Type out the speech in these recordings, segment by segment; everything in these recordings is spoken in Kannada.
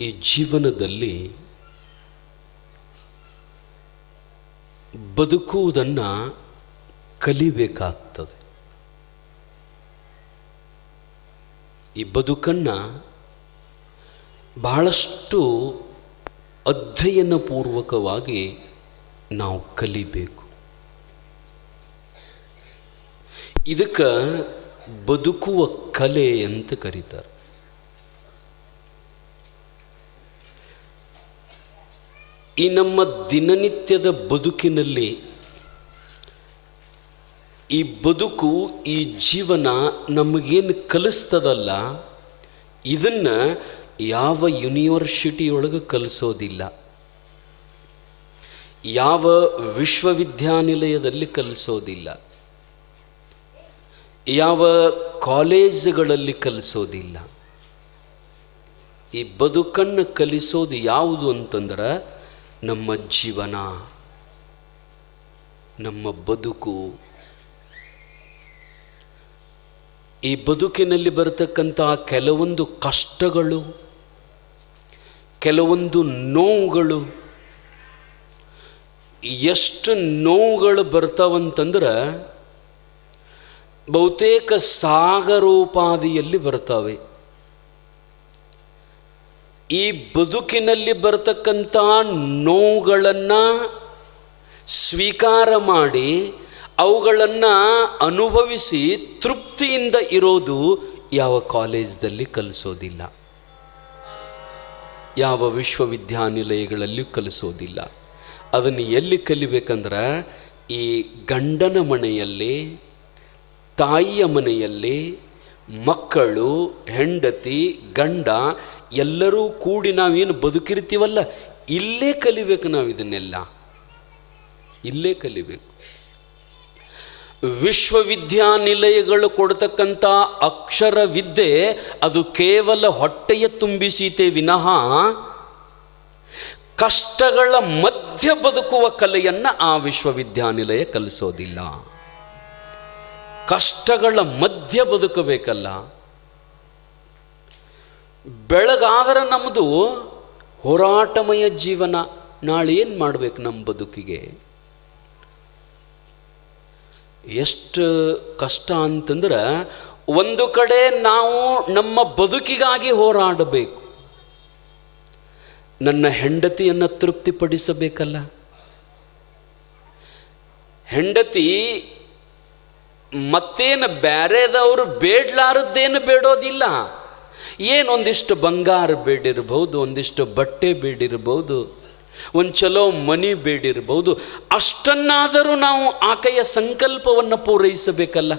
ಈ ಜೀವನದಲ್ಲಿ ಬದುಕುವುದನ್ನು ಕಲಿಬೇಕಾಗ್ತದೆ. ಈ ಬದುಕನ್ನು ಬಹಳಷ್ಟು ಅಧ್ಯಯನಪೂರ್ವಕವಾಗಿ ನಾವು ಕಲಿಬೇಕು. ಇದಕ್ಕೆ ಬದುಕುವ ಕಲೆ ಅಂತ ಕರೀತಾರೆ. ಈ ನಮ್ಮ ದಿನನಿತ್ಯದ ಬದುಕಿನಲ್ಲಿ ಈ ಬದುಕು, ಈ ಜೀವನ ನಮಗೇನು ಕಲಿಸ್ತದಲ್ಲ, ಇದನ್ನು ಯಾವ ಯೂನಿವರ್ಸಿಟಿಯೊಳಗೆ ಕಲಿಸೋದಿಲ್ಲ, ಯಾವ ವಿಶ್ವವಿದ್ಯಾನಿಲಯದಲ್ಲಿ ಕಲಿಸೋದಿಲ್ಲ, ಯಾವ ಕಾಲೇಜುಗಳಲ್ಲಿ ಕಲಿಸೋದಿಲ್ಲ. ಈ ಬದುಕನ್ನು ಕಲಿಸೋದು ಯಾವುದು ಅಂತಂದ್ರೆ ನಮ್ಮ ಜೀವನ, ನಮ್ಮ ಬದುಕು. ಈ ಬದುಕಿನಲ್ಲಿ ಬರತಕ್ಕಂಥ ಕೆಲವೊಂದು ಕಷ್ಟಗಳು, ಕೆಲವೊಂದು ನೋವುಗಳು, ಎಷ್ಟು ನೋವುಗಳು ಬರ್ತಾವಂತಂದ್ರೆ ಬಹುತೇಕ ಸಾಗರೋಪಾದಿಯಲ್ಲಿ ಬರ್ತವೆ. ಈ ಬದುಕಿನಲ್ಲಿ ಬರತಕ್ಕಂಥ ನೋವುಗಳನ್ನು ಸ್ವೀಕಾರ ಮಾಡಿ ಅವುಗಳನ್ನು ಅನುಭವಿಸಿ ತೃಪ್ತಿಯಿಂದ ಇರೋದು ಯಾವ ಕಾಲೇಜಲ್ಲಿ ಕಲಿಸೋದಿಲ್ಲ, ಯಾವ ವಿಶ್ವವಿದ್ಯಾನಿಲಯಗಳಲ್ಲಿ ಕಲಿಸೋದಿಲ್ಲ. ಅದನ್ನು ಎಲ್ಲಿ ಕಲಿಬೇಕಂದ್ರೆ ಈ ಗಂಡನ ಮನೆಯಲ್ಲಿ, ತಾಯಿಯ ಮನೆಯಲ್ಲಿ, ಮಕ್ಕಳು, ಹೆಂಡತಿ, ಗಂಡ ಎಲ್ಲರೂ ಕೂಡಿ ನಾವೇನು ಬದುಕಿರ್ತೀವಲ್ಲ, ಇಲ್ಲೇ ಕಲಿಬೇಕು. ನಾವು ಇದನ್ನೆಲ್ಲ ಇಲ್ಲೇ ಕಲಿಬೇಕು. ವಿಶ್ವವಿದ್ಯಾನಿಲಯಗಳು ಕೊಡ್ತಕ್ಕಂಥ ಅಕ್ಷರ ವಿದ್ಯೆ ಅದು ಕೇವಲ ಹೊಟ್ಟೆಯ ತುಂಬಿಸೀತೆ ವಿನಃ ಕಷ್ಟಗಳ ಮಧ್ಯ ಬದುಕುವ ಕಲೆಯನ್ನು ಆ ವಿಶ್ವವಿದ್ಯಾನಿಲಯ ಕಲಿಸೋದಿಲ್ಲ. ಕಷ್ಟಗಳ ಮಧ್ಯ ಬದುಕಬೇಕಲ್ಲ. ಬೆಳಗಾದರೆ ನಮ್ಮದು ಹೋರಾಟಮಯ ಜೀವನ. ನಾಳೆ ಏನು ಮಾಡಬೇಕು ನಮ್ಮ ಬದುಕಿಗೆ? ಎಷ್ಟು ಕಷ್ಟ ಅಂತಂದ್ರೆ ಒಂದು ಕಡೆ ನಾವು ನಮ್ಮ ಬದುಕಿಗಾಗಿ ಹೋರಾಡಬೇಕು. ನನ್ನ ಹೆಂಡತಿಯನ್ನು ತೃಪ್ತಿಪಡಿಸಬೇಕಲ್ಲ. ಹೆಂಡತಿ ಮತ್ತೇನು ಬೇರೆದವರು ಬೇಡಲಾರದ್ದೇನು ಬೇಡೋದಿಲ್ಲ. ಏನೊಂದಿಷ್ಟು ಬಂಗಾರ ಬೇಡಿರ್ಬೋದು, ಒಂದಿಷ್ಟು ಬಟ್ಟೆ ಬೇಡಿರ್ಬೋದು, ಒಂದು ಚಲೋ ಮನಿ ಬೇಡಿರ್ಬೋದು. ಅಷ್ಟನ್ನಾದರೂ ನಾವು ಆಕೆಯ ಸಂಕಲ್ಪವನ್ನು ಪೂರೈಸಬೇಕಲ್ಲ.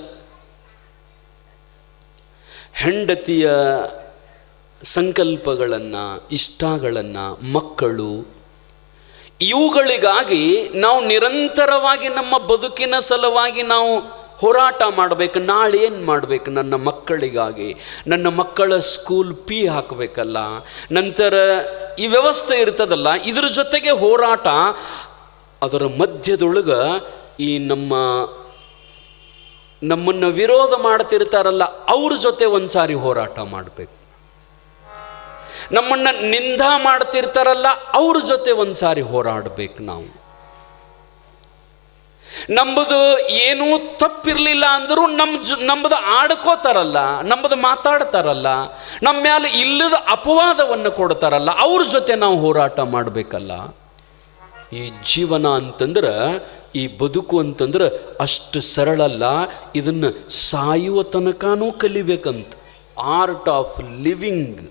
ಹೆಂಡತಿಯ ಸಂಕಲ್ಪಗಳನ್ನು, ಇಷ್ಟಗಳನ್ನು, ಮಕ್ಕಳು, ಇವುಗಳಿಗಾಗಿ ನಾವು ನಿರಂತರವಾಗಿ ನಮ್ಮ ಬದುಕಿನ ಸಲುವಾಗಿ ನಾವು ಹೋರಾಟ ಮಾಡಬೇಕು. ನಾಳೆ ಏನು ಮಾಡಬೇಕು? ನನ್ನ ಮಕ್ಕಳಿಗಾಗಿ, ನನ್ನ ಮಕ್ಕಳ ಸ್ಕೂಲ್ ಫೀ ಹಾಕಬೇಕಲ್ಲ, ನಂತರ ಈ ವ್ಯವಸ್ಥೆ ಇರ್ತದಲ್ಲ, ಇದ್ರ ಜೊತೆಗೆ ಹೋರಾಟ. ಅದರ ಮಧ್ಯದೊಳಗೆ ಈ ನಮ್ಮನ್ನು ವಿರೋಧ ಮಾಡ್ತಿರ್ತಾರಲ್ಲ, ಅವ್ರ ಜೊತೆ ಒಂದು ಸಾರಿ ಹೋರಾಟ ಮಾಡಬೇಕು. ನಮ್ಮನ್ನು ನಿಂದ ಮಾಡ್ತಿರ್ತಾರಲ್ಲ, ಅವ್ರ ಜೊತೆ ಒಂದು ಸಾರಿ ಹೋರಾಡಬೇಕು. ನಾವು ನಮ್ಮದು ಏನೂ ತಪ್ಪಿರಲಿಲ್ಲ ಅಂದರೂ ನಮ್ಮದು ಆಡ್ಕೋತಾರಲ್ಲ, ನಮ್ಮದು ಮಾತಾಡ್ತಾರಲ್ಲ, ನಮ್ಮ ಮೇಲೆ ಇಲ್ಲದ ಅಪವಾದವನ್ನು ಕೊಡ್ತಾರಲ್ಲ, ಅವ್ರ ಜೊತೆ ನಾವು ಹೋರಾಟ ಮಾಡಬೇಕಲ್ಲ. ಈ ಜೀವನ ಅಂತಂದ್ರೆ, ಈ ಬದುಕು ಅಂತಂದ್ರೆ ಅಷ್ಟು ಸರಳಲ್ಲ. ಇದನ್ನು ಸಾಯುವ ತನಕನೂ ಕಲಿಬೇಕಂತ. Art of living.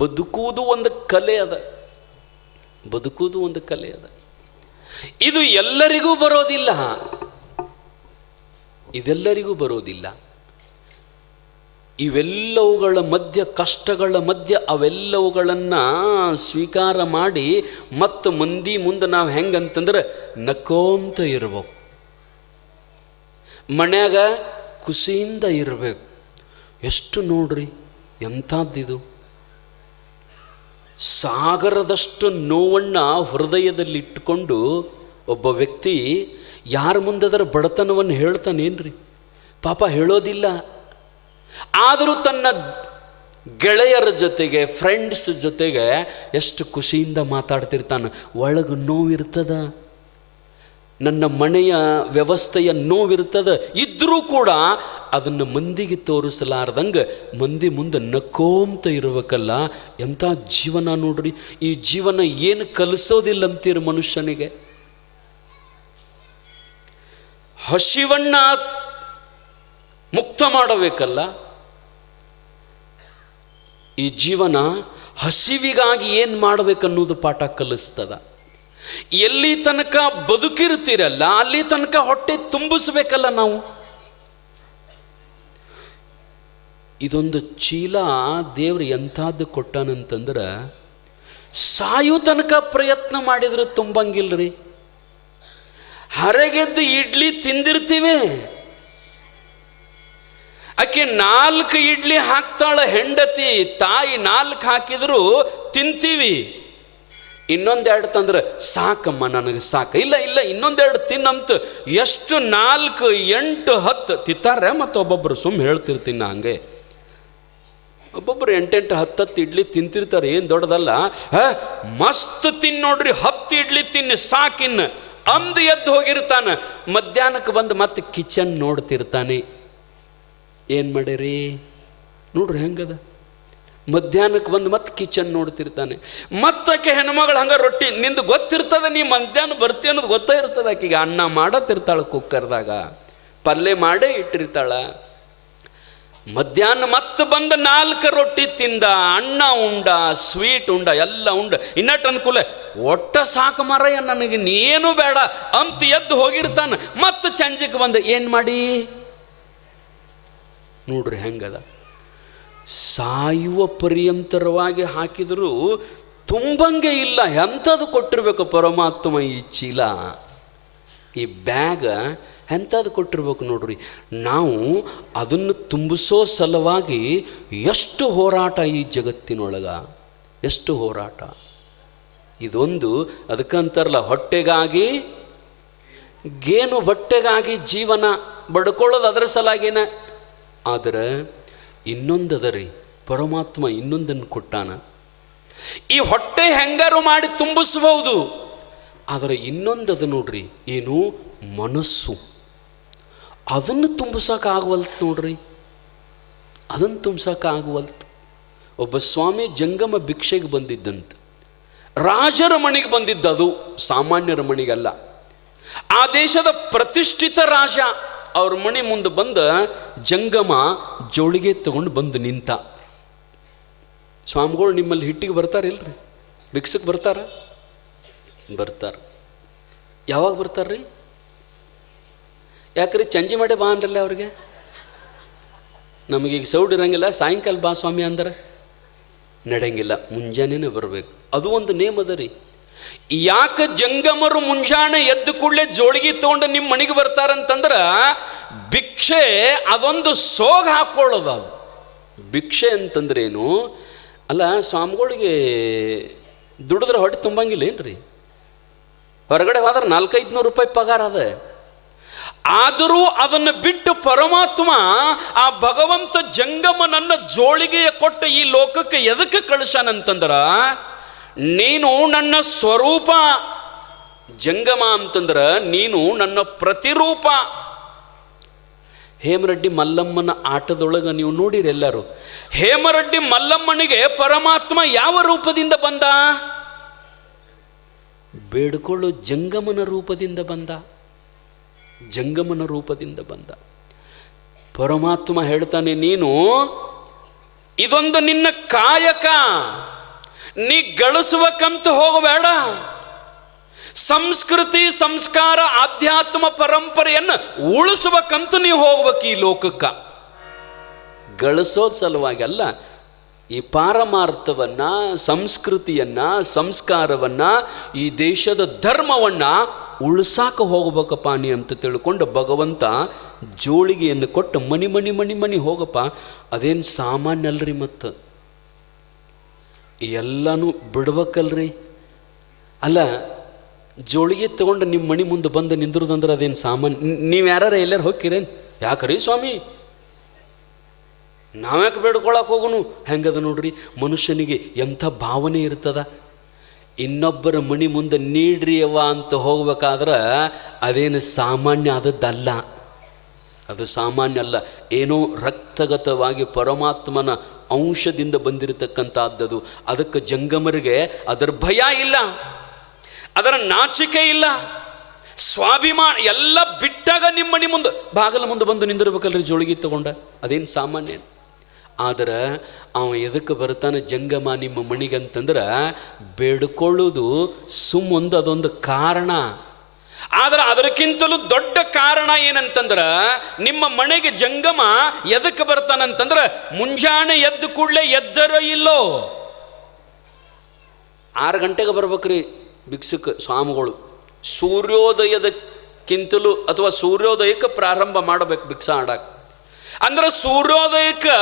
ಬದುಕುವುದು ಒಂದು ಕಲೆ ಅದ. ಬದುಕುವುದು ಒಂದು ಕಲೆ ಅದ. ಇದು ಎಲ್ಲರಿಗೂ ಬರೋದಿಲ್ಲ. ಇದೆಲ್ಲರಿಗೂ ಬರೋದಿಲ್ಲ. ಇವೆಲ್ಲವುಗಳ ಮಧ್ಯ, ಕಷ್ಟಗಳ ಮಧ್ಯ ಅವೆಲ್ಲವುಗಳನ್ನು ಸ್ವೀಕಾರ ಮಾಡಿ ಮತ್ತು ಮಂದಿ ಮುಂದೆ ನಾವು ಹೆಂಗಂತಂದ್ರೆ ನಕ್ಕೋಂತ ಇರ್ಬೇಕು. ಮನ್ಯಾಗ ಖುಷಿಯಿಂದ ಇರಬೇಕು. ಎಷ್ಟು ನೋಡ್ರಿ ಎಂಥದ್ದಿದು. ಸಾಗರದಷ್ಟು ನೋವನ್ನು ಹೃದಯದಲ್ಲಿ ಇಟ್ಟುಕೊಂಡು ಒಬ್ಬ ವ್ಯಕ್ತಿ ಯಾರ ಮುಂದದರ ಬಡತನವನ್ನು ಹೇಳ್ತಾನೇನ್ರಿ? ಪಾಪ ಹೇಳೋದಿಲ್ಲ. ಆದರೂ ತನ್ನ ಗೆಳೆಯರ ಜೊತೆಗೆ, ಫ್ರೆಂಡ್ಸ್ ಜೊತೆಗೆ ಎಷ್ಟು ಖುಷಿಯಿಂದ ಮಾತಾಡ್ತಿರ್ತಾನೆ. ಒಳಗೆ ನೋವಿರ್ತದ, ನನ್ನ ಮನೆಯ ವ್ಯವಸ್ಥೆಯ ನೋವಿರ್ತದ. ಇದ್ರೂ ಕೂಡ ಅದನ್ನು ಮಂದಿಗೆ ತೋರಿಸಲಾರ್ದಂಗೆ ಮಂದಿ ಮುಂದೆ ನಕ್ಕೋಂತ ಇರಬೇಕಲ್ಲ. ಎಂಥ ಜೀವನ ನೋಡ್ರಿ. ಈ ಜೀವನ ಏನು ಕಲಿಸೋದಿಲ್ಲ ಅಂತೀರ ಮನುಷ್ಯನಿಗೆ. ಹಸಿವನ್ನ ಮುಕ್ತ ಮಾಡಬೇಕಲ್ಲ. ಈ ಜೀವನ ಹಸಿವಿಗಾಗಿ ಏನು ಮಾಡಬೇಕನ್ನೋದು ಪಾಠ ಕಲಿಸ್ತದ. ಎಲ್ಲಿ ತನಕ ಬದುಕಿರ್ತೀರಲ್ಲ ಅಲ್ಲಿ ತನಕ ಹೊಟ್ಟೆ ತುಂಬಿಸ್ಬೇಕಲ್ಲ ನಾವು. ಇದೊಂದು ಚೀಲ ದೇವ್ರು ಎಂಥದ್ದು ಕೊಟ್ಟಾನಂತಂದ್ರೆ ಸಾಯೋ ತನಕ ಪ್ರಯತ್ನ ಮಾಡಿದ್ರೆ ತುಂಬಂಗಿಲ್ರಿ. ಹರಗೆದ್ದು ಇಡ್ಲಿ ತಿಂದಿರ್ತೀವಿ, ಆಕೆ 4 ಇಡ್ಲಿ ಹಾಕ್ತಾಳ ಹೆಂಡತಿ, ತಾಯಿ 4 ಹಾಕಿದ್ರು ತಿಂತೀವಿ. ಇನ್ನೊಂದೆರಡು ತಂದ್ರೆ ಸಾಕಮ್ಮ ನನಗೆ ಸಾಕು, ಇಲ್ಲ ಇಲ್ಲ ಇನ್ನೊಂದೆರಡು ತಿನ್ನಂತ ಎಷ್ಟು 4, 8, 10 ತಿಂತಾರೆ. ಮತ್ತು ಒಬ್ಬೊಬ್ಬರು ಸುಮ್ಮನೆ ಹೇಳ್ತಿರ್ತೀನಿ ಹಂಗೆ. ಒಬ್ಬೊಬ್ಬರು 8, 10 ಇಡ್ಲಿ ತಿಂತಿರ್ತಾರೆ, ಏನು ದೊಡ್ಡದಲ್ಲ. ಮಸ್ತ್ ತಿನ್ನೋಡ್ರಿ, 10 ಇಡ್ಲಿ ತಿನ್ನಿ ಸಾಕಿನ್ನು ಅಂದು ಎದ್ದು ಹೋಗಿರ್ತಾನೆ. ಮಧ್ಯಾಹ್ನಕ್ಕೆ ಬಂದು ಮತ್ತೆ ಕಿಚನ್ ನೋಡ್ತಿರ್ತಾನೆ. ಏನು ಮಾಡಿರಿ ನೋಡ್ರಿ ಹೆಂಗದ. ಮಧ್ಯಾಹ್ನಕ್ಕೆ ಬಂದು ಮತ್ತೆ ಕಿಚನ್ ನೋಡ್ತಿರ್ತಾನೆ. ಮತ್ತಕ್ಕೆ ಹೆಣ್ಮಗಳು ಹಂಗೆ ರೊಟ್ಟಿ ನಿಂದು ಗೊತ್ತಿರ್ತದೆ, ನೀ ಮಧ್ಯಾಹ್ನ ಬರ್ತಿ ಅನ್ನೋದು ಗೊತ್ತೇ ಇರ್ತದೆ. ಆಕೆಗೆ ಅನ್ನ ಮಾಡತ್ತಿರ್ತಾಳೆ, ಕುಕ್ಕರ್ದಾಗ ಪಲ್ಯ ಮಾಡೇ ಇಟ್ಟಿರ್ತಾಳ. ಮಧ್ಯಾಹ್ನ ಮತ್ತೆ ಬಂದು 4 ರೊಟ್ಟಿ ತಿಂದ, ಅನ್ನ ಉಂಡ, ಸ್ವೀಟ್ ಉಂಡ, ಎಲ್ಲ ಉಂಡ. ಇನ್ನಟ್ಟು ಅನುಕೂಲ ಒಟ್ಟ ಸಾಕು ಮಾರಯ್ಯ ನನಗೆ ನೀನು ಬೇಡ ಅಂತ ಎದ್ದು ಹೋಗಿರ್ತಾನೆ. ಮತ್ತೆ ಸಂಜೆಗೆ ಬಂದು ಏನು ಮಾಡಿ ನೋಡ್ರಿ ಹೆಂಗದ. ಸಾಯುವ ಪರ್ಯಂತರವಾಗಿ ಹಾಕಿದರೂ ತುಂಬಂಗೆ ಇಲ್ಲ. ಎಂಥದ್ದು ಕೊಟ್ಟಿರ್ಬೇಕು ಪರಮಾತ್ಮ ಈ ಚೀಲ, ಈ ಬ್ಯಾಗ್ ಎಂಥದ್ದು ಕೊಟ್ಟಿರ್ಬೇಕು ನೋಡ್ರಿ. ನಾವು ಅದನ್ನು ತುಂಬಿಸೋ ಸಲುವಾಗಿ ಎಷ್ಟು ಹೋರಾಟ ಈ ಜಗತ್ತಿನೊಳಗ, ಎಷ್ಟು ಹೋರಾಟ. ಇದೊಂದು ಅದಕ್ಕಂತಾರಲ್ಲ, ಹೊಟ್ಟೆಗಾಗಿ ಗೇನು ಬಟ್ಟೆಗಾಗಿ ಜೀವನ ಬಡ್ಕೊಳ್ಳೋದು ಅದರ ಸಲಾಗೇನ. ಆದರೆ ಇನ್ನೊಂದದ ರೀ, ಪರಮಾತ್ಮ ಇನ್ನೊಂದನ್ನು ಕೊಟ್ಟಾನ. ಈ ಹೊಟ್ಟೆ ಹೆಂಗಾರು ಮಾಡಿ ತುಂಬಿಸ್ಬೋದು, ಆದರೆ ಇನ್ನೊಂದದು ನೋಡ್ರಿ, ಏನು ಮನಸ್ಸು. ಅದನ್ನು ತುಂಬಿಸೋಕ್ಕಾಗವಲ್ತು ನೋಡ್ರಿ, ಅದನ್ನು ತುಂಬಿಸೋಕ್ಕಾಗವಲ್ತು. ಒಬ್ಬ ಸ್ವಾಮಿ ಜಂಗಮ ಭಿಕ್ಷೆಗೆ ಬಂದಿದ್ದಂತ, ರಾಜರ ಮನೆಗೆ ಬಂದಿದ್ದ, ಅದು ಸಾಮಾನ್ಯರ ಮನೆಗಲ್ಲ. ಆ ದೇಶದ ಪ್ರತಿಷ್ಠಿತ ರಾಜ ಅವ್ರ ಮನೆ ಮುಂದೆ ಬಂದ ಜಂಗಮ ಜೋಳಿಗೆ ತಗೊಂಡು ಬಂದು ನಿಂತ. ಸ್ವಾಮಿಗಳು ನಿಮ್ಮಲ್ಲಿ ಹಿಟ್ಟಿಗೆ ಬರ್ತಾರಿಲ್ರಿ, ಭಿಕ್ಷಕ್ಕೆ ಬರ್ತಾರ? ಬರ್ತಾರೆ. ಯಾವಾಗ ಬರ್ತಾರ್ರಿ? ಯಾಕ್ರಿ ಚಂಜಿ ಮಾಡಿ ಬಾ ಅಂದ್ರಲ್ಲ ಅವ್ರಿಗೆ. ನಮಗೀಗ ಸೌಡ್ ಇರಂಗಿಲ್ಲ, ಸಾಯಂಕಾಲ ಬಾ ಸ್ವಾಮಿ ಅಂದ್ರೆ ನಡೆಯಂಗಿಲ್ಲ, ಮುಂಜಾನೆನೇ ಬರಬೇಕು. ಅದು ಒಂದು ನೇಮ್ ಅದ ರೀ. ಯಾಕೆ ಜಂಗಮರು ಮುಂಜಾನೆ ಎದ್ದು ಕೂಡಲೇ ಜೋಳಿಗೆ ತೊಗೊಂಡು ನಿಮ್ಮ ಮನೆಗೆ ಬರ್ತಾರಂತಂದ್ರೆ ಭಿಕ್ಷೆ ಅದೊಂದು ಸೋಗ ಹಾಕೊಳ್ಳೋದು. ಅದು ಭಿಕ್ಷೆ ಅಂತಂದ್ರೇನು ಅಲ್ಲ, ಸ್ವಾಮಿಗಳಿಗೆ ದುಡಿದ್ರೆ ಹೊಟ್ಟೆ ತುಂಬಂಗಿಲ್ಲ ಏನ್ರಿ? ಹೊರಗಡೆ ಹೋದ್ರೆ 400-500 ರೂಪಾಯಿ ಪಗಾರ ಅದ. ಆದರೂ ಅದನ್ನು ಬಿಟ್ಟು ಪರಮಾತ್ಮ ಆ ಭಗವಂತ ಜಂಗಮನನ್ನ ಜೋಳಿಗೆಯ ಕೊಟ್ಟು ಈ ಲೋಕಕ್ಕೆ ಎದಕ್ಕೆ ಕಳಿಸಾನಂತಂದ್ರ, ನೀನು ನನ್ನ ಸ್ವರೂಪ. ಜಂಗಮ ಅಂತಂದ್ರ ನೀನು ನನ್ನ ಪ್ರತಿರೂಪ. ಹೇಮರೆಡ್ಡಿ ಮಲ್ಲಮ್ಮನ ಆಟದೊಳಗೆ ನೀವು ನೋಡಿರಿ ಎಲ್ಲರೂ. ಹೇಮರೆಡ್ಡಿ ಮಲ್ಲಮ್ಮನಿಗೆ ಪರಮಾತ್ಮ ಯಾವ ರೂಪದಿಂದ ಬಂದ? ಬೇಡ್ಕೊಳ್ಳೋ ಜಂಗಮನ ರೂಪದಿಂದ ಬಂದ. ಜಂಗಮನ ರೂಪದಿಂದ ಬಂದ. ಪರಮಾತ್ಮ ಹೇಳ್ತಾನೆ, ನೀನು ಇದೊಂದು ನಿನ್ನ ಕಾಯಕ, ನೀ ಗಳಿಸುವಕ್ಕಂತ ಹೋಗಬೇಡ. ಸಂಸ್ಕೃತಿ ಸಂಸ್ಕಾರ ಆಧ್ಯಾತ್ಮ ಪರಂಪರೆಯನ್ನು ಉಳಿಸುವಕ್ಕಂತೂ ನೀವು ಹೋಗ್ಬೇಕು ಈ ಲೋಕಕ್ಕೆ. ಗಳಿಸೋದ್ ಸಲುವಾಗಿ ಅಲ್ಲ, ಈ ಪಾರಮಾರ್ಥವನ್ನ, ಸಂಸ್ಕೃತಿಯನ್ನ, ಸಂಸ್ಕಾರವನ್ನ, ಈ ದೇಶದ ಧರ್ಮವನ್ನ ಉಳ್ಸಾಕ ಹೋಗ್ಬೇಕಪ್ಪ ನೀ ಅಂತ ತಿಳ್ಕೊಂಡು ಭಗವಂತ ಜೋಳಿಗೆಯನ್ನು ಕೊಟ್ಟು ಮನಿ ಮನಿ ಮನಿ ಮನಿ ಹೋಗಪ್ಪ. ಅದೇನು ಸಾಮಾನ್ಯ ಅಲ್ರಿ, ಮತ್ತು ಎಲ್ಲನೂ ಬಿಡ್ಬೇಕಲ್ರಿ. ಅಲ್ಲ, ಜೋಳಿಗೆ ತಗೊಂಡು ನಿಮ್ಮ ಮನೆ ಮುಂದೆ ಬಂದು ನಿಂದ್ರದಂದ್ರೆ ಅದೇನು ಸಾಮಾನ್ಯ? ನೀವು ಯಾರು ಎಲ್ಲರೂ ಹೋಗ್ತೀರೇನು? ಯಾಕ್ರಿ ಸ್ವಾಮಿ ನಾವ್ಯಾಕೆ ಬೇಡ್ಕೊಳಕ್ಕೆ ಹೋಗೋನು? ಹೆಂಗದ ನೋಡ್ರಿ, ಮನುಷ್ಯನಿಗೆ ಎಂಥ ಭಾವನೆ ಇರ್ತದ. ಇನ್ನೊಬ್ಬರ ಮಣಿ ಮುಂದೆ ನೀಡ್ರಿ ಅವ್ವ ಅಂತ ಹೋಗ್ಬೇಕಾದ್ರೆ ಅದೇನು ಸಾಮಾನ್ಯ ಆದದ್ದಲ್ಲ, ಅದು ಸಾಮಾನ್ಯ ಅಲ್ಲ. ಏನೋ ರಕ್ತಗತವಾಗಿ ಪರಮಾತ್ಮನ ಅಂಶದಿಂದ ಬಂದಿರತಕ್ಕಂಥದ್ದು. ಅದಕ್ಕೆ ಜಂಗಮರಿಗೆ ಅದರ ಭಯ ಇಲ್ಲ, ಅದರ ನಾಚಿಕೆ ಇಲ್ಲ, ಸ್ವಾಭಿಮಾನ ಎಲ್ಲ ಬಿಟ್ಟಾಗ ನಿಮ್ಮ ಮನೆ ಮುಂದೆ ಬಾಗಲ ಮುಂದೆ ಬಂದು ನಿಂದಿರ್ಬೇಕಲ್ರಿ ಜೋಳಿಗೆ ತಗೊಂಡ, ಅದೇನು ಸಾಮಾನ್ಯ. ಆದರೆ ಅವ ಎದಕ್ಕೆ ಬರ್ತಾನೆ ಜಂಗಮ ನಿಮ್ಮ ಮಣಿಗಂತಂದ್ರೆ ಬೇಡ್ಕೊಳ್ಳೋದು ಸುಮ್ಮೊಂದು ಅದೊಂದು ಕಾರಣ. ಆದ್ರೆ ಅದಕ್ಕಿಂತಲೂ ದೊಡ್ಡ ಕಾರಣ ಏನಂತಂದ್ರೆ ನಿಮ್ಮ ಮನೆಗೆ ಜಂಗಮ ಎದಕ್ಕೆ ಬರ್ತಾನಂತಂದ್ರೆ ಮುಂಜಾನೆ ಎದ್ದು ಕೂಡಲೇ ಎದ್ದರೋ ಇಲ್ಲೋ 6 ಗಂಟೆಗೆ ಬರ್ಬೇಕ್ರಿ ಭಿಕ್ಷುಕ ಸ್ವಾಮಿಗಳು. ಸೂರ್ಯೋದಯದಕ್ಕಿಂತಲೂ ಅಥವಾ ಸೂರ್ಯೋದಯಕ್ಕೆ ಪ್ರಾರಂಭ ಮಾಡಬೇಕು ಭಿಕ್ಷಾ ಆಡಕ್ಕೆ. ಅಂದ್ರೆ ಸೂರ್ಯೋದಯಕ್ಕೆ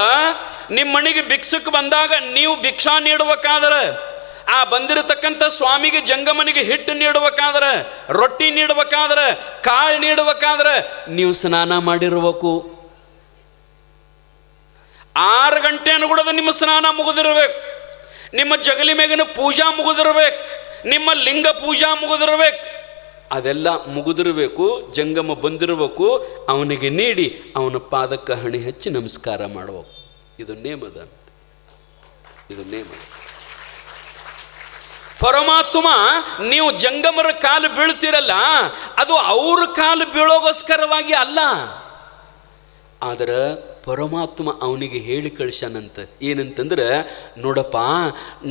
ನಿಮ್ಮ ಮನೆಗೆ ಭಿಕ್ಷುಕ ಬಂದಾಗ ನೀವು ಭಿಕ್ಷಾ ನೀಡಬೇಕಾದ್ರೆ ಆ ಬಂದಿರತಕ್ಕಂಥ ಸ್ವಾಮಿಗೆ ಜಂಗಮನಿಗೆ ಹಿಟ್ಟು ನೀಡಬೇಕಾದ್ರೆ, ರೊಟ್ಟಿ ನೀಡಬೇಕಾದ್ರೆ, ಕಾಳು ನೀಡಬೇಕಾದ್ರೆ ನೀವು ಸ್ನಾನ ಮಾಡಿರ್ಬೇಕು. 6 ಗಂಟೆ ಅನ್ಕೊಡೋದು ನಿಮ್ಮ ಸ್ನಾನ ಮುಗಿದಿರ್ಬೇಕು, ನಿಮ್ಮ ಜಗಲಿ ಮೇಗಿನ ಪೂಜಾ ಮುಗಿದಿರ್ಬೇಕು, ನಿಮ್ಮ ಲಿಂಗ ಪೂಜಾ ಮುಗಿದಿರ್ಬೇಕು. ಅದೆಲ್ಲ ಮುಗಿದಿರಬೇಕು. ಜಂಗಮ ಬಂದಿರಬೇಕು. ಅವನಿಗೆ ನೀಡಿ ಅವನ ಪಾದಕ್ಕೆ ಹಣೆ ಹಚ್ಚಿ ನಮಸ್ಕಾರ ಮಾಡಬೇಕು. ಇದು ನೇಮದ, ಇದು ನೇಮದ. ಪರಮಾತ್ಮ ನೀವು ಜಂಗಮರ ಕಾಲು ಬೀಳ್ತಿರಲ್ಲ, ಅದು ಅವ್ರ ಕಾಲು ಬೀಳೋಗೋಸ್ಕರವಾಗಿ ಅಲ್ಲ. ಆದರೆ ಪರಮಾತ್ಮ ಅವನಿಗೆ ಹೇಳಿ ಕಳಿಸ್ಯಾನಂತ. ಏನಂತಂದ್ರೆ, ನೋಡಪ್ಪ,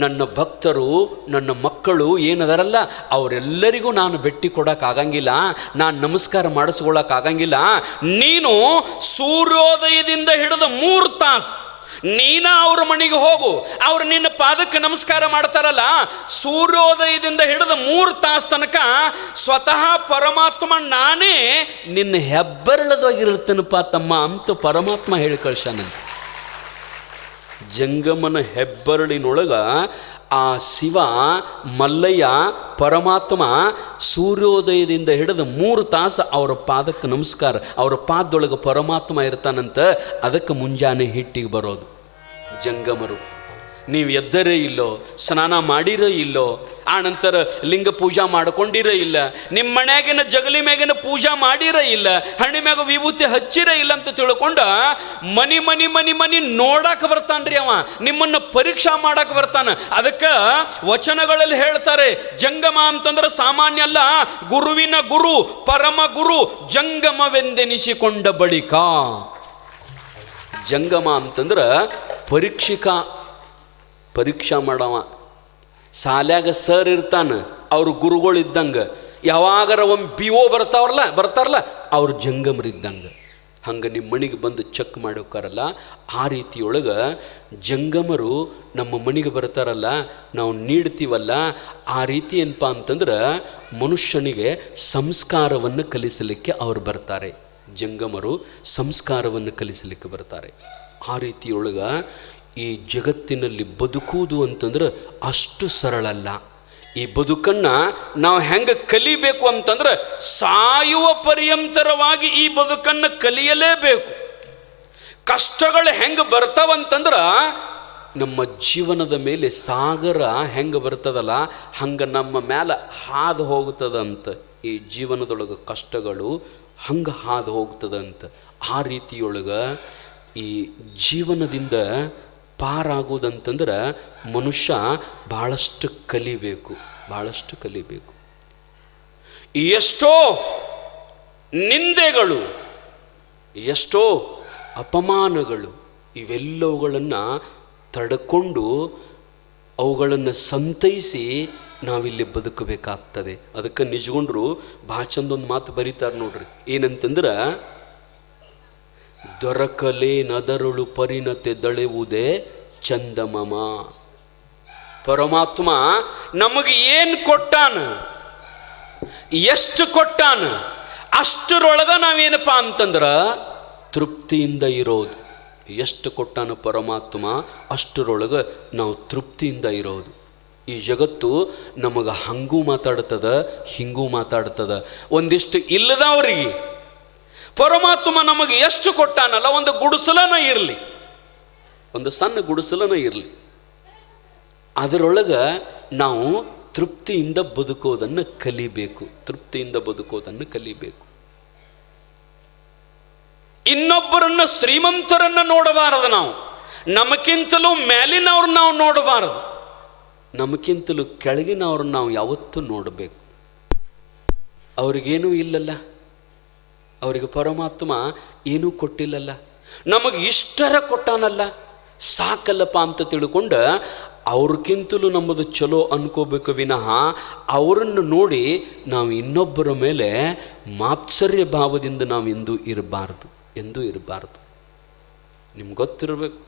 ನನ್ನ ಭಕ್ತರು ನನ್ನ ಮಕ್ಕಳು ಏನದಾರಲ್ಲ ಅವರೆಲ್ಲರಿಗೂ ನಾನು ಭೇಟಿ ಕೊಡೋಕ್ಕಾಗಂಗಿಲ್ಲ, ನಾನು ನಮಸ್ಕಾರ ಮಾಡಿಸ್ಕೊಳ್ಳೋಕ್ಕಾಗಂಗಿಲ್ಲ. ನೀನು ಸೂರ್ಯೋದಯದಿಂದ ಹಿಡಿದು 3 ತಾಸು ನೀನ ಅವ್ರ ಮನೆಗೆ ಹೋಗು. ಅವ್ರು ನಿನ್ನ ಪಾದಕ್ಕೆ ನಮಸ್ಕಾರ ಮಾಡ್ತಾರಲ್ಲ, ಸೂರ್ಯೋದಯದಿಂದ ಹಿಡಿದು 3 ತಾಸು ತನಕ ಸ್ವತಃ ಪರಮಾತ್ಮ ನಾನೇ ನಿನ್ನ ಹೆಬ್ಬೆರಳದಾಗಿರ್ತೇನಪ್ಪ ತಮ್ಮ ಅಂತ ಪರಮಾತ್ಮ ಹೇಳಿ ಕಳ್ಸಾನಂತ. ಜಂಗಮನ ಹೆಬ್ಬೆರಳಿನೊಳಗ ಆ ಶಿವ ಮಲ್ಲಯ್ಯ ಪರಮಾತ್ಮ ಸೂರ್ಯೋದಯದಿಂದ ಹಿಡಿದು 3 ತಾಸು ಅವರ ಪಾದಕ್ಕೆ ನಮಸ್ಕಾರ, ಅವರ ಪಾದದೊಳಗೆ ಪರಮಾತ್ಮ ಇರ್ತಾನಂತ. ಅದಕ್ಕೆ ಮುಂಜಾನೆ ಹಿಟ್ಟಿಗೆ ಬರೋದು ಜಂಗಮರು. ನೀವು ಎದ್ದರೇ ಇಲ್ಲೋ, ಸ್ನಾನ ಮಾಡಿರೋ ಇಲ್ಲೋ, ಆ ನಂತರ ಲಿಂಗ ಪೂಜಾ ಮಾಡ್ಕೊಂಡಿರೋ ಇಲ್ಲ, ನಿಮ್ಮ ಮನ್ಯಾಗಿನ ಜಗಲಿ ಮ್ಯಾಗಿನ ಪೂಜಾ ಮಾಡಿರೋ ಇಲ್ಲ, ಹಣ್ಣಿ ಮ್ಯಾಗ ವಿಭೂತಿ ಹಚ್ಚಿರೋ ಇಲ್ಲ ಅಂತ ತಿಳ್ಕೊಂಡು ಮನಿ ಮನಿ ಮನಿ ಮನಿ ನೋಡಕ್ಕೆ ಬರ್ತಾನ್ರಿ ಅವ, ನಿಮ್ಮನ್ನು ಪರೀಕ್ಷಾ ಮಾಡಕ್ಕೆ ಬರ್ತಾನೆ. ಅದಕ್ಕೆ ವಚನಗಳಲ್ಲಿ ಹೇಳ್ತಾರೆ, ಜಂಗಮ ಅಂತಂದ್ರೆ ಸಾಮಾನ್ಯ ಅಲ್ಲ, ಗುರುವಿನ ಗುರು ಪರಮ ಗುರು ಜಂಗಮವೆಂದೆನಿಸಿಕೊಂಡ ಬಳಿಕ. ಜಂಗಮ ಅಂತಂದ್ರೆ ಪರೀಕ್ಷಾ ಮಾಡವ. ಶಾಲ್ಯಾಗ ಸರ್ ಇರ್ತಾನೆ, ಅವ್ರ ಗುರುಗಳು ಇದ್ದಂಗೆ. ಯಾವಾಗಾರ ಒಮ್ಮೆ BO ಬರ್ತಾರಲ್ಲ ಅವ್ರು ಜಂಗಮರಿದ್ದಂಗೆ. ಹಂಗೆ ನಿಮ್ಮ ಮನೆಗೆ ಬಂದು ಚೆಕ್ ಮಾಡೋಕ್ಕಾರಲ್ಲ, ಆ ರೀತಿಯೊಳಗೆ ಜಂಗಮರು ನಮ್ಮ ಮನೆಗೆ ಬರ್ತಾರಲ್ಲ, ನಾವು ನೀಡ್ತೀವಲ್ಲ, ಆ ರೀತಿ ಏನಪ್ಪ ಅಂತಂದ್ರೆ ಮನುಷ್ಯನಿಗೆ ಸಂಸ್ಕಾರವನ್ನು ಕಲಿಸಲಿಕ್ಕೆ ಅವ್ರು ಬರ್ತಾರೆ. ಜಂಗಮರು ಸಂಸ್ಕಾರವನ್ನು ಕಲಿಸಲಿಕ್ಕೆ ಬರ್ತಾರೆ. ಆ ರೀತಿಯೊಳಗೆ ಈ ಜಗತ್ತಿನಲ್ಲಿ ಬದುಕುವುದು ಅಂತಂದ್ರೆ ಅಷ್ಟು ಸರಳಲ್ಲ. ಈ ಬದುಕನ್ನು ನಾವು ಹೆಂಗೆ ಕಲಿಬೇಕು ಅಂತಂದ್ರೆ ಸಾಯುವ ಪರ್ಯಂತರವಾಗಿ ಈ ಬದುಕನ್ನು ಕಲಿಯಲೇಬೇಕು. ಕಷ್ಟಗಳು ಹೆಂಗೆ ಬರ್ತಾವಂತಂದ್ರೆ ನಮ್ಮ ಜೀವನದ ಮೇಲೆ ಸಾಗರ ಹೆಂಗೆ ಬರ್ತದಲ್ಲ ಹಂಗೆ ನಮ್ಮ ಮೇಲೆ ಹಾದು ಹೋಗ್ತದಂತ. ಈ ಜೀವನದೊಳಗೆ ಕಷ್ಟಗಳು ಹಂಗೆ ಹಾದು ಹೋಗ್ತದಂತ. ಆ ರೀತಿಯೊಳಗೆ ಈ ಜೀವನದಿಂದ ಪಾರಾಗೋದಂತಂದ್ರೆ ಮನುಷ್ಯ ಭಾಳಷ್ಟು ಕಲಿಬೇಕು. ಎಷ್ಟೋ ನಿಂದೆಗಳು, ಎಷ್ಟೋ ಅಪಮಾನಗಳು, ಇವೆಲ್ಲವುಗಳನ್ನು ತಡ್ಕೊಂಡು ಅವುಗಳನ್ನು ಸಂತೈಸಿ ನಾವಿಲ್ಲಿ ಬದುಕಬೇಕಾಗ್ತದೆ. ಅದಕ್ಕೆ ನಿಜಗೊಂಡ್ರು ಭಾಳ ಚಂದೊಂದು ಮಾತು ಬರೀತಾರೆ ನೋಡ್ರಿ. ಏನಂತಂದ್ರೆ, ದೊರಕಲೇನದರಳು ಪರಿಣತೆ ದಳೆವುದೇ ಚಂದಮಮ. ಪರಮಾತ್ಮ ನಮಗೆ ಏನು ಕೊಟ್ಟಾನ, ಎಷ್ಟು ಕೊಟ್ಟಾನ, ಅಷ್ಟರೊಳಗೆ ನಾವೇನಪ್ಪ ಅಂತಂದ್ರೆ ತೃಪ್ತಿಯಿಂದ ಇರೋದು. ಎಷ್ಟು ಕೊಟ್ಟಾನ ಪರಮಾತ್ಮ ಅಷ್ಟರೊಳಗೆ ನಾವು ತೃಪ್ತಿಯಿಂದ ಇರೋದು. ಈ ಜಗತ್ತು ನಮಗೆ ಹಂಗೂ ಮಾತಾಡ್ತದ, ಹಿಂಗೂ ಮಾತಾಡ್ತದ. ಒಂದಿಷ್ಟು ಇಲ್ಲದವ್ರಿಗೆ ಪರಮಾತ್ಮ ನಮಗೆ ಎಷ್ಟು ಕೊಟ್ಟಾನಲ್ಲ, ಒಂದು ಗುಡಿಸಲನ ಇರಲಿ, ಒಂದು ಸಣ್ಣ ಗುಡಿಸಲನ ಇರಲಿ, ಅದರೊಳಗೆ ನಾವು ತೃಪ್ತಿಯಿಂದ ಬದುಕೋದನ್ನು ಕಲಿಬೇಕು. ತೃಪ್ತಿಯಿಂದ ಬದುಕೋದನ್ನು ಕಲಿಬೇಕು. ಇನ್ನೊಬ್ಬರನ್ನ ಶ್ರೀಮಂತರನ್ನ ನೋಡಬಾರದು. ನಾವು ನಮಗಿಂತಲೂ ಮೇಲಿನವ್ರನ್ನ ನಾವು ನೋಡಬಾರದು. ನಮಗಿಂತಲೂ ಕೆಳಗಿನವ್ರನ್ನ ನಾವು ಯಾವತ್ತೂ ನೋಡಬೇಕು. ಅವ್ರಿಗೇನೂ ಇಲ್ಲಲ್ಲ, ಅವರಿಗೆ ಪರಮಾತ್ಮ ಏನೂ ಕೊಟ್ಟಿಲ್ಲಲ್ಲ, ನಮಗೆ ಇಷ್ಟರ ಕೊಟ್ಟಾನಲ್ಲ, ಸಾಕಲ್ಲಪ್ಪ ಅಂತ ತಿಳ್ಕೊಂಡು ಅವ್ರಿಗಿಂತಲೂ ನಮ್ಮದು ಚಲೋ ಅನ್ಕೋಬೇಕು ವಿನಃ ಅವರನ್ನು ನೋಡಿ ನಾವು ಇನ್ನೊಬ್ಬರ ಮೇಲೆ ಮಾತ್ಸರ್ಯ ಭಾವದಿಂದ ನಾವು ಎಂದೂ ಇರಬಾರ್ದು. ನಿಮ್ಗೆ ಗೊತ್ತಿರಬೇಕು,